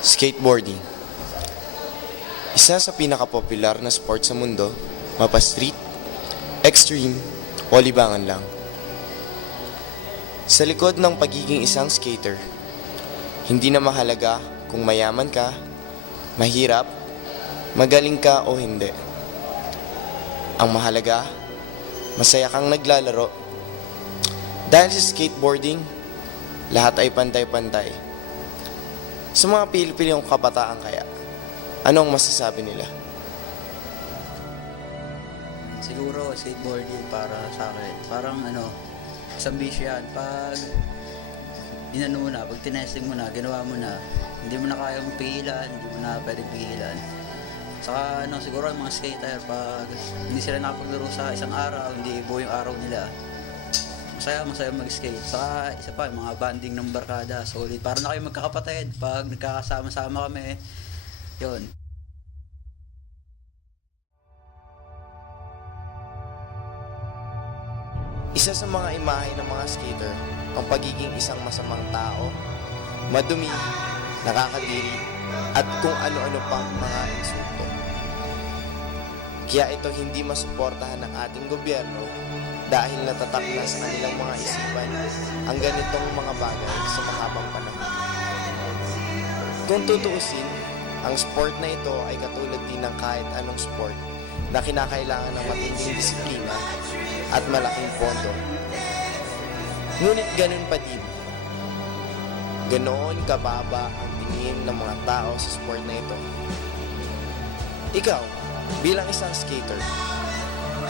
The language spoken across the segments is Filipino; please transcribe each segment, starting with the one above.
Skateboarding. Isa sa pinakapopular na sport sa mundo, mapa-street, extreme, o libangan lang. Sa likod ng pagiging isang skater, hindi na mahalaga kung mayaman ka, mahirap, magaling ka o hindi. Ang mahalaga, masaya kang naglalaro. Dahil sa skateboarding, lahat ay pantay-pantay. Sa mga Pilipinong kabataan kaya, anong masasabi nila? Siguro skateboarding para sa akin. Parang isang bisyo yan. Pag pag tinesting mo na, ginawa mo na, hindi mo na kayang pigilan, hindi mo na pwedeng pigilan. Saka siguro ang mga skater, pag hindi sila nakapaglaro sa isang araw, hindi buo yung araw nila, masaya mag-skate. Saka isa pa, yung mga banding ng barkada, solid. Para na kayo magkakapatid pag nagkakasama-sama kami. Yun. Isa sa mga imahe ng mga skater ang pagiging isang masamang tao, madumi, nakakadiri, at kung ano-ano pang mga insulto. Kaya ito hindi masuportahan ng ating gobyerno dahil natatak na sa kanilang mga isipan ang ganitong mga bagay sa mahabang panahon. Kung tutuusin, ang sport na ito ay katulad din ng kahit anong sport na kinakailangan ng matinding disiplina at malaking pondo. Ngunit ganun pa din. Ganoon kababa ang tingin ng mga tao sa sport na ito. Ikaw, bilang isang skater,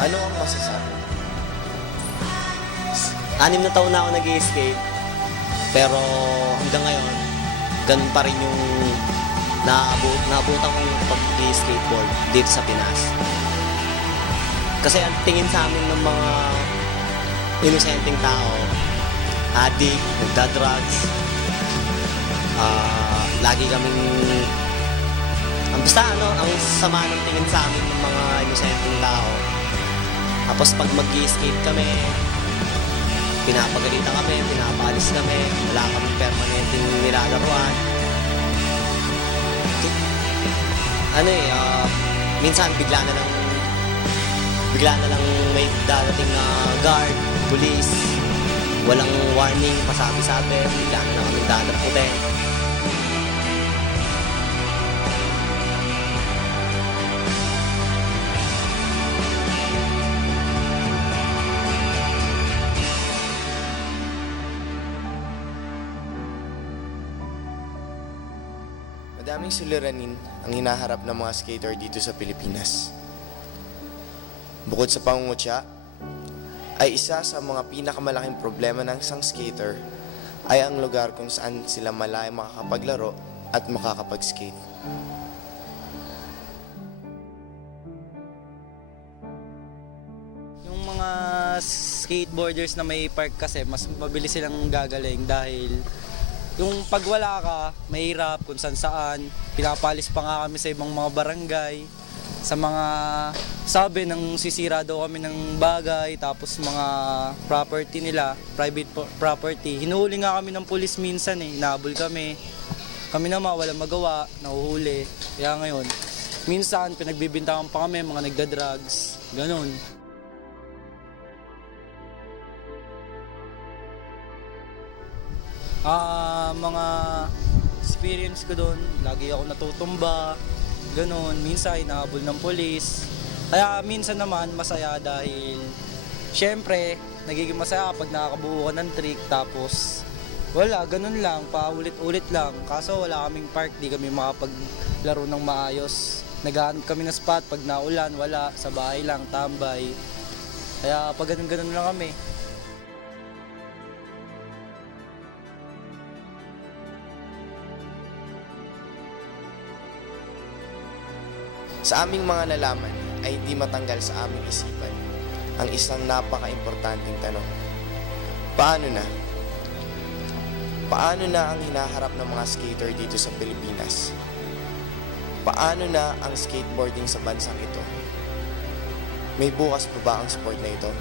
ano ang masasabi? 6 na taon na ako nag-skate, pero hanggang ngayon, ganun pa rin yung naabutan kong pag-skateboard dito sa Pinas. Kasi ang tingin sa amin ng mga inosenteng tao, addict, nagda-drugs, lagi kaming ang sama ng tingin sa amin ng mga inosenteng tao. Tapos pag mag-skate kami, pinapagalitan kami, pinapaalis kami, wala kaming permanenteng nilalaruan. Minsan bigla na lang may darating na guard, police, walang warning, pasabi-sabi, bigla na lang kami dadamputin. Madaming suliranin ang hinaharap ng mga skater dito sa Pilipinas. Bukod sa pangungutya, ay isa sa mga pinakamalaking problema ng isang skater ay ang lugar kung saan sila malaya makakapaglaro at makakapag-skate. Yung mga skateboarders na may park kasi, mas mabilis silang gagaling dahil yung pag wala ka, mahirap kung saan, pinapalis pa nga kami sa ibang mga barangay, sa mga sabi nang sisira daw kami ng bagay, tapos mga property nila, private property. Hinuhuli nga kami ng pulis minsan inaabol kami. Kami naman walang magawa, nahuhuli. Kaya ngayon, minsan pinagbibintangan pa kami mga nagda-drugs, ganun. Mga experience ko doon, lagi ako natutumba, ganun, minsan inahabol ng polis. Kaya minsan naman masaya dahil syempre nagiging masaya kapag nakakabuo ka ng trick, tapos wala, ganun lang, paulit-ulit lang. Kaso wala kaming park, di kami makapaglaro ng maayos. Naghahanap kami ng spot pag naulan, wala, sa bahay lang, tambay. Kaya pag ganun-ganun lang kami. Sa aming mga nalaman ay hindi matanggal sa aming isipan ang isang napaka-importanting tanong. Paano na? Paano na ang hinaharap ng mga skater dito sa Pilipinas? Paano na ang skateboarding sa bansang ito? May bukas pa ba ang sport na ito?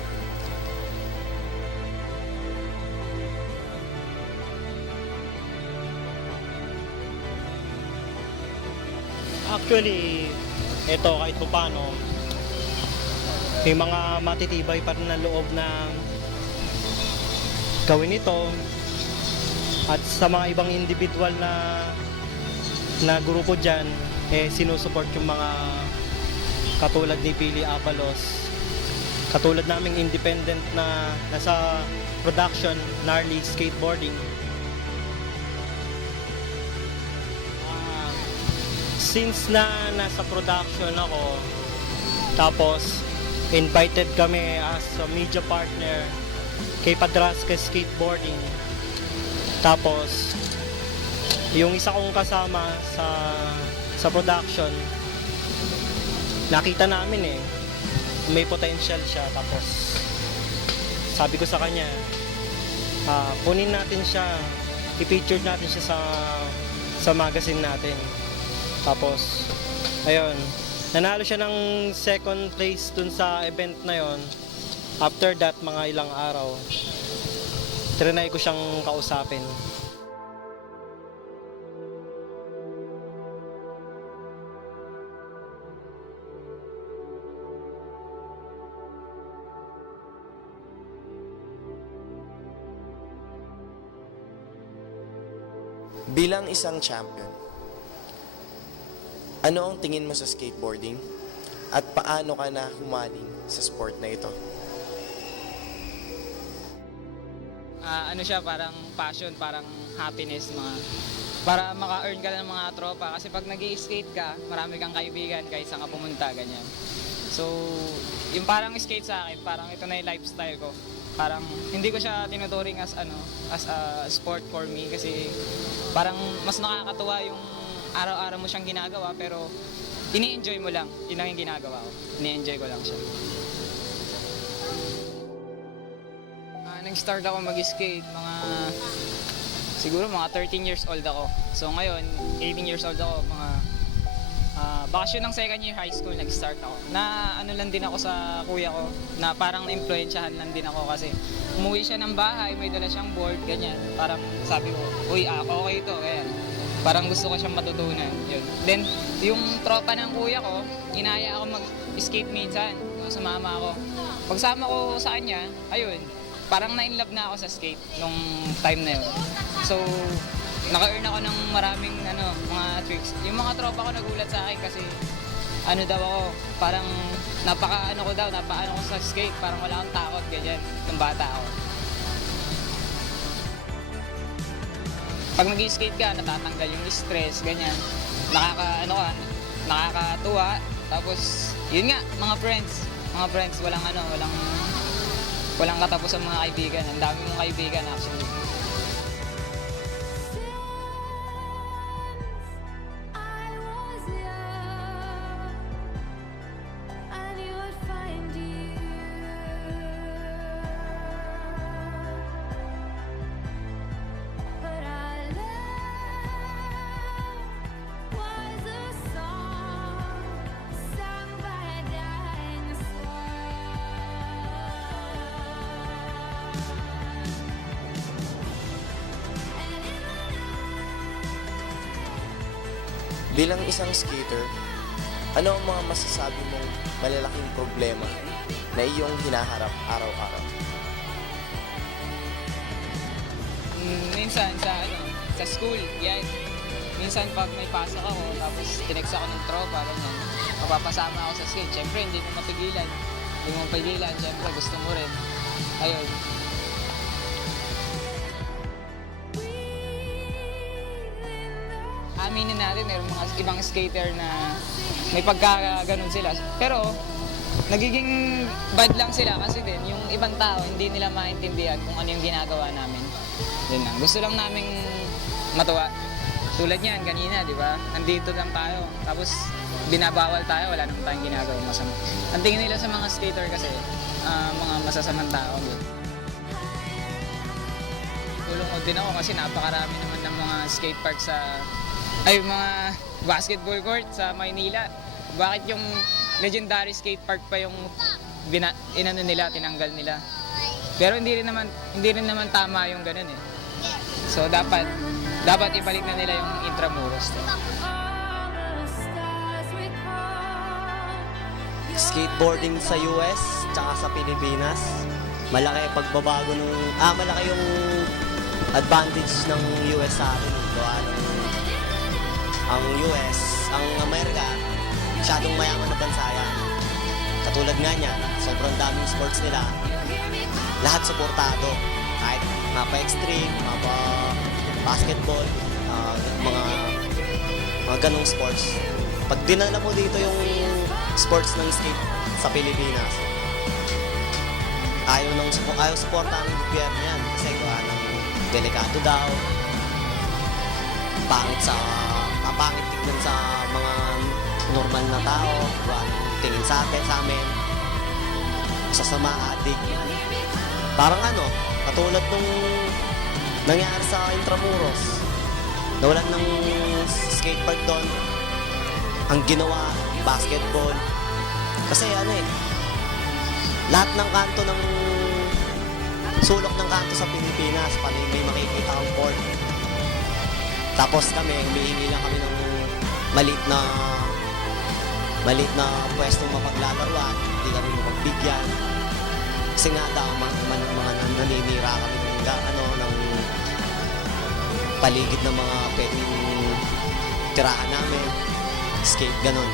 Actually, ito kahit pa paano, may mga matitibay pa rin na loob na gawin ito. At sa mga ibang individual na grupo dyan, sinusuport yung mga katulad ni Billy Abalos. Katulad naming independent na nasa production, Gnarly Skateboarding. Since nasa production ako, tapos invited kami as a media partner kay Padrasca Skateboarding. Tapos yung isa kong kasama sa production, nakita namin may potential siya. Tapos sabi ko sa kanya, kunin natin siya, i-feature natin siya sa magazine natin. Tapos ayun, nanalo siya ng second place dun sa event na yon. After that, mga ilang araw, trinay ko siyang kausapin. Bilang isang champion, ano ang tingin mo sa skateboarding? At paano ka na humaling sa sport na ito? Ano siya, parang passion, parang happiness, para maka-earn ka ng mga tropa. Kasi pag nag-i-skate ka, marami kang kaibigan kahit saan ka pumunta, ganyan. So, yung parang skate sa akin, parang ito na yung lifestyle ko. Parang hindi ko siya tinuturing as a sport for me, kasi parang mas nakakatuwa yung araw-araw mo siyang ginagawa, pero ini-enjoy mo lang. Yun lang yung ginagawa ko. Ini-enjoy ko lang siya. Nag-start ako mag-skate, siguro mga 13 years old ako. So ngayon, 18 years old ako, bakasyon ng second year high school, nag-start ako. Na ano lang din ako sa kuya ko, na parang na-influensyahan lang din ako kasi umuwi siya ng bahay, may dala siyang board, ganyan. Parang sabi ko, uy, okay ito, ganyan. Parang gusto ko siyang matutunan, yun. Then, yung tropa ng kuya ko, inaya ako mag-skate minsan, sumama ako. Pagsama ko sa kanya, ayun, parang na-inlove na ako sa skate nung time na yun. So, naka-earn ako ng maraming mga tricks. Yung mga tropa ko nagulat sa akin kasi daw ako, parang napaka-ano ko sa skate, parang wala akong takot, ganyan, nung bata ako. Pag mag-skate ka, natatanggal yung stress, ganyan. Nakakatuwa. Tapos, yun nga, mga friends, walang katapos ang mga kaibigan. Ang dami mong kaibigan, actually. Bilang isang skater, ano ang mga masasabi mong malalaking problema na iyong hinaharap araw-araw? Minsan sa school, yan. Minsan pag may pasok ako, tapos tinext ako ng tropa, ganyan. Mapapasama ako sa skate. Siyempre, hindi mo mapigilan. Siyempre, gusto mo rin. Ayun. Aminin natin, mayroong mga ibang skater na may pagkaganon sila. Pero, nagiging bad lang sila kasi din, yung ibang tao, hindi nila maintindihan kung ano yung ginagawa namin. Yun lang. Gusto lang namin matuwa. Tulad niyan, kanina, di ba? Nandito lang tayo. Tapos, binabawal tayo, wala naman tayong ginagawa masama. Ang tingin nila sa mga skater kasi, mga masasamang tao. Tulong din ako kasi napakarami naman ng mga skate park mga basketball court sa Maynila. Bakit yung legendary skate park pa yung tinanggal nila? Pero hindi rin naman tama yung ganun eh. So dapat ibalik na nila yung Intramuros. skateboarding sa US tsaka sa Pilipinas. Malaki malaki yung advantage ng US sa atin. Gawa ng ang US, ang Amerika, masyadong mayaman na bansa yan. Katulad nga niya, sobrang daming sports nila. Lahat suportado. Kahit mapa-extreme, mapa-basketball, mga ganong sports. Pag dinala mo dito yung sports ng skate sa Pilipinas, ayaw suportahan ng gobyerno yan kasi gawa ng delikado daw, pangit tignan sa mga normal na tao, gawa ng tingin sa amin, sasama, adik. Parang katulad nung nangyari sa Intramuros, nawalan ng skatepark doon, ang ginawa, basketball. Kasi lahat ng kanto ng sulok ng kanto sa Pilipinas, may makikita kang court. Tapos kami, humihingi lang kami ng maliit na pwestong mapaglalaruan, hindi kami mapagbigyan. Kasi nga daw, mga naninira kami ng paligid ng mga pwedeng tirahan namin, skate, ganun.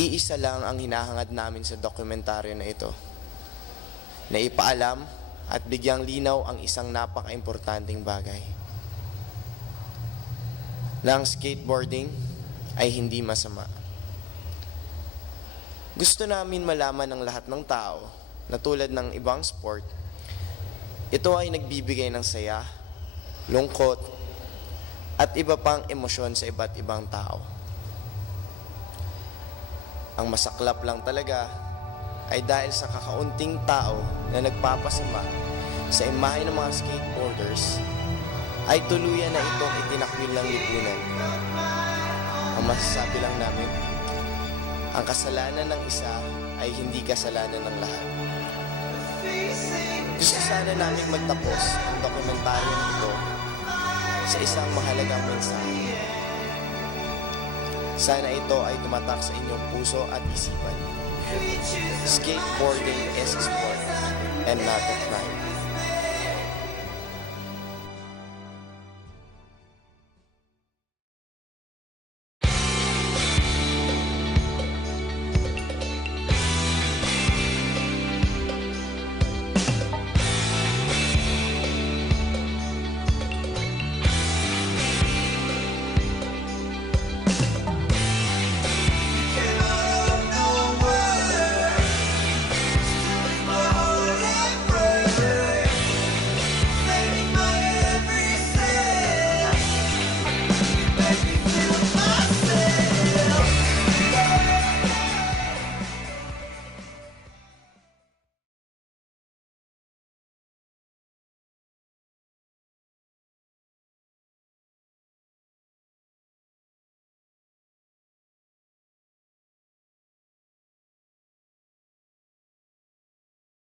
Iisa lang ang hinahangad namin sa dokumentaryo na ito, na ipaalam at bigyang linaw ang isang napaka-importanting bagay, na ang skateboarding ay hindi masama. Gusto namin malaman ng lahat ng tao na tulad ng ibang sport, ito ay nagbibigay ng saya, lungkot, at iba pang emosyon sa iba't ibang tao. Ang masaklap lang talaga ay dahil sa kakaunting tao na nagpapasama sa imahe ng mga skateboarders, ay tuluyan na itong itinakwil ng lipunan. Ang masasabi lang namin, ang kasalanan ng isa ay hindi kasalanan ng lahat. Gusto sana namin magtapos ang dokumentaryong ito sa isang mahalagang mensahe. Sana ito ay tumatak sa inyong puso at isipan. Skateboarding is a sport and not a crime.